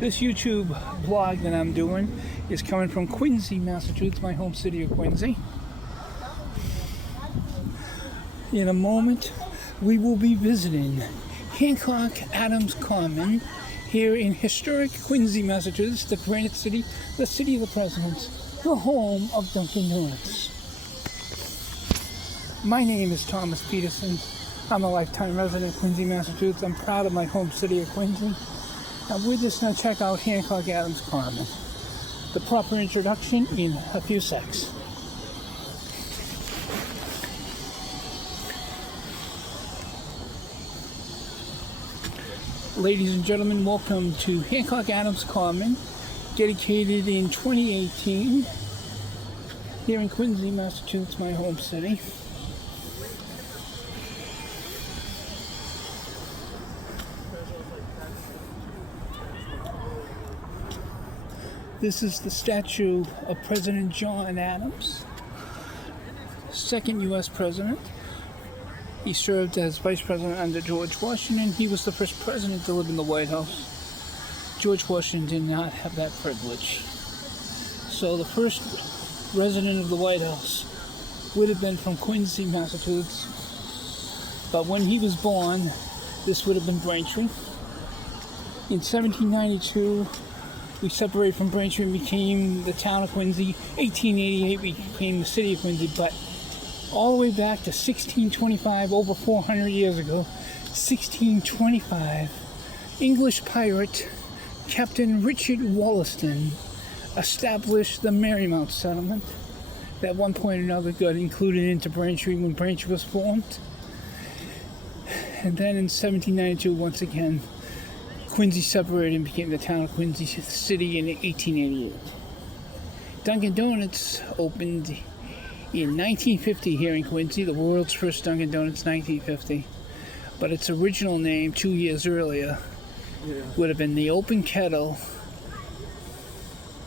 This YouTube blog that I'm doing is coming from Quincy, Massachusetts, my home city of Quincy. In a moment, we will be visiting Hancock Adams Common here in historic Quincy, Massachusetts, the granite city, the city of the presidents, the home of Dunkin' Donuts. My name is Thomas Peterson. I'm a lifetime resident of Quincy, Massachusetts. I'm proud of my home city of Quincy. And we're just going to check out Hancock Adams Common. The proper introduction in a few secs. Ladies and gentlemen, welcome to Hancock Adams Common, dedicated in 2018 here in Quincy, Massachusetts, my home city. This is the statue of President John Adams, second U.S. president. He served as vice president under George Washington. He was the first president to live in the White House. George Washington did not have that privilege. So the first resident of the White House would have been from Quincy, Massachusetts. But when he was born, this would have been Braintree. In 1792, we separated from Braintree and became the town of Quincy. 1888, we became the city of Quincy, but all the way back to 1625, over 400 years ago, 1625, English pirate Captain Richard Wollaston established the Marymount settlement that at one point or another got included into Braintree when Braintree was formed. And then in 1792, once again, Quincy separated and became the town of Quincy City in 1888. Dunkin' Donuts opened in 1950 here in Quincy, the world's first Dunkin' Donuts, 1950. But its original name, 2 years earlier, would have been the Open Kettle.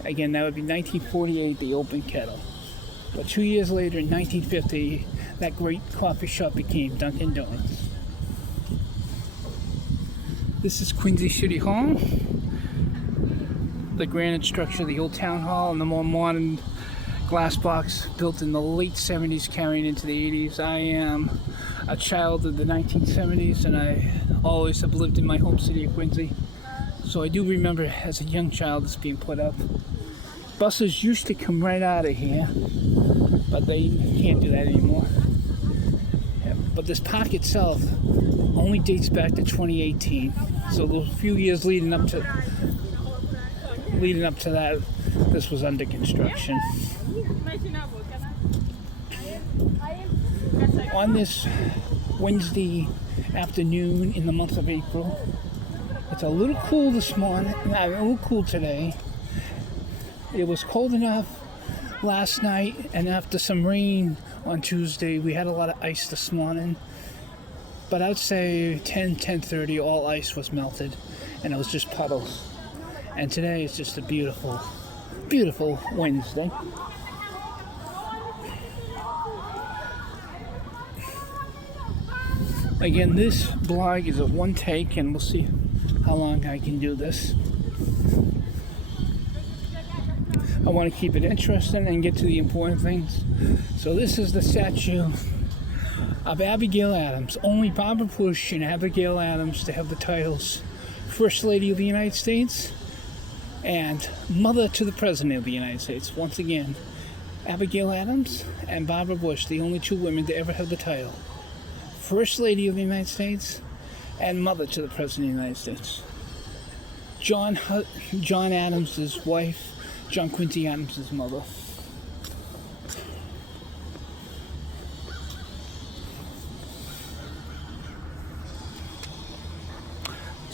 Again, that would be 1948, the Open Kettle. But 2 years later, in 1950, that great coffee shop became Dunkin' Donuts. This is Quincy City Hall, the granite structure, the old town hall, and the more modern glass box built in the late 70s carrying into the 80s. I am a child of the 1970s, and I always have lived in my home city of Quincy. So I do remember as a young child this being put up. Buses used to come right out of here, but they can't do that anymore. But this park itself only dates back to 2018. So those few years leading up to that, this was under construction. On this Wednesday afternoon in the month of April, it's a little cool this morning, a little cool today. It was cold enough last night, and after some rain on Tuesday, we had a lot of ice this morning. But I'd say 10:30, all ice was melted, and it was just puddles. And today it's just a beautiful, beautiful Wednesday. Again, this blog is a one take, and we'll see how long I can do this. I want to keep it interesting and get to the important things. So this is the statue of Abigail Adams. Only Barbara Bush and Abigail Adams to have the titles First Lady of the United States and Mother to the President of the United States. Once again, Abigail Adams and Barbara Bush, the only two women to ever have the title First Lady of the United States and Mother to the President of the United States. John Adams' wife, John Quincy Adams' mother.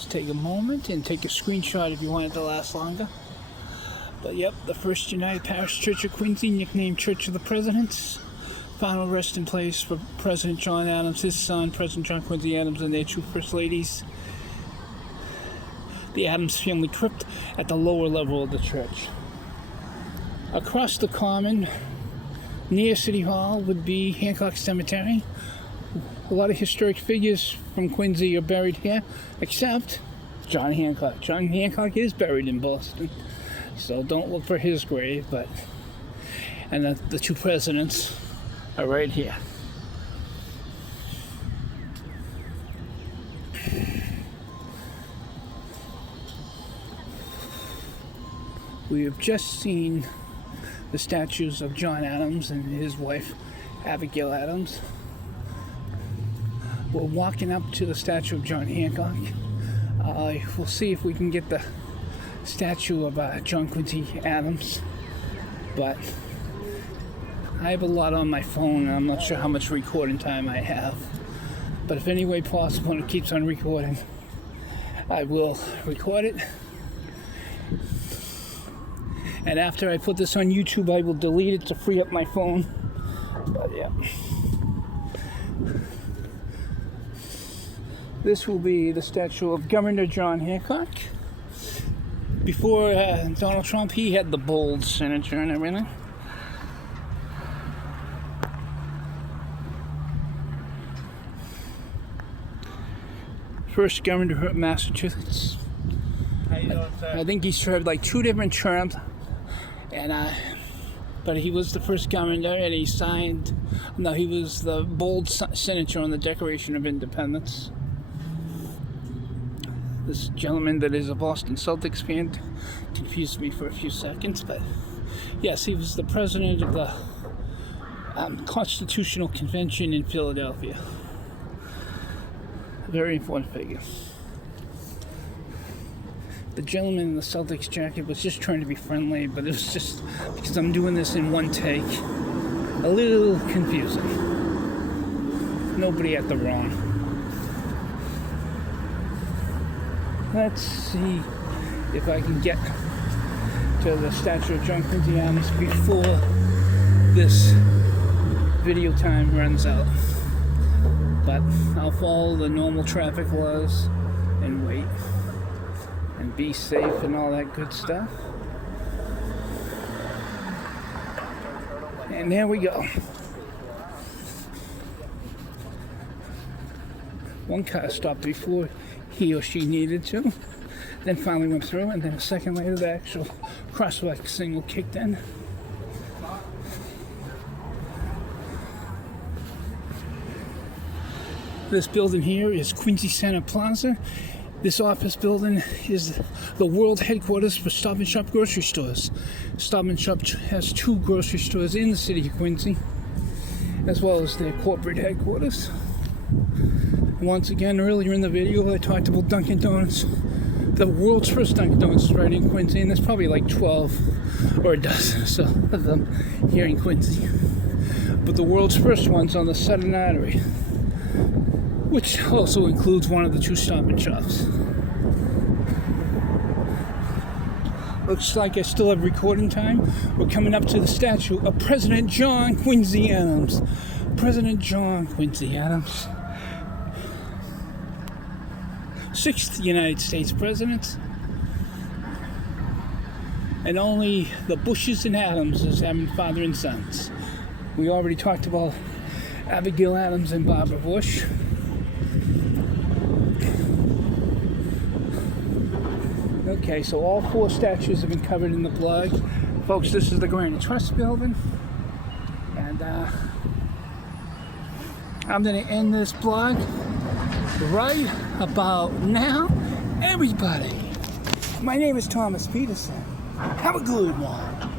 Take a moment and take a screenshot if you want it to last longer. But yep, the First United Parish Church of Quincy, nicknamed Church of the Presidents. Final resting place for President John Adams, his son, President John Quincy Adams, and their two First Ladies. The Adams family crypt at the lower level of the church. Across the common, near City Hall, would be Hancock Cemetery. A lot of historic figures from Quincy are buried here, except John Hancock. John Hancock is buried in Boston, so don't look for his grave, but and the two presidents are right here. We have just seen the statues of John Adams and his wife, Abigail Adams. We're walking up to the statue of John Hancock. We'll see if we can get the statue of John Quincy Adams, but I have a lot on my phone and I'm not sure how much recording time I have. But if any way possible and it keeps on recording, I will record it. And after I put this on YouTube, I will delete it to free up my phone. But yeah. This will be the statue of Governor John Hancock. Before Donald Trump, he had the bold signature and everything. First governor of Massachusetts. How you doing, sir? I think he served like 2 different terms. But he was the first governor, and he signed. No, he was the bold signature on the Declaration of Independence. This gentleman that is a Boston Celtics fan confused me for a few seconds, but yes, he was the president of the Constitutional Convention in Philadelphia. A very important figure. The gentleman in the Celtics jacket was just trying to be friendly, but it was just because I'm doing this in one take, a little confusing. Nobody at the wrong. Let's see if I can get to the statue of John Quincy Adams before this video time runs out. But I'll follow the normal traffic laws and wait. And be safe and all that good stuff. And there we go. One car stopped before he or she needed to, then finally went through, and then a second later the actual crosswalk signal kicked in. This building here is Quincy Center Plaza. This office building is the world headquarters for Stop and Shop grocery stores. Stop and Shop has 2 grocery stores in the city of Quincy, as well as their corporate headquarters. Once again, earlier in the video, I talked about Dunkin' Donuts. The world's first Dunkin' Donuts is right in Quincy, and there's probably like 12 or a dozen or so of them here in Quincy. But the world's first one's on the Southern Artery, which also includes one of the 2 Stop and Shops. Looks like I still have recording time. We're coming up to the statue of President John Quincy Adams. President John Quincy Adams. 6th United States President. And only the Bushes and Adams is having father and sons. We already talked about Abigail Adams and Barbara Bush. Okay, so all 4 statues have been covered in the blood. Folks, this is the Granite Trust building. And I'm going to end this blog right about now. Everybody, my name is Thomas Peterson. Have a good one.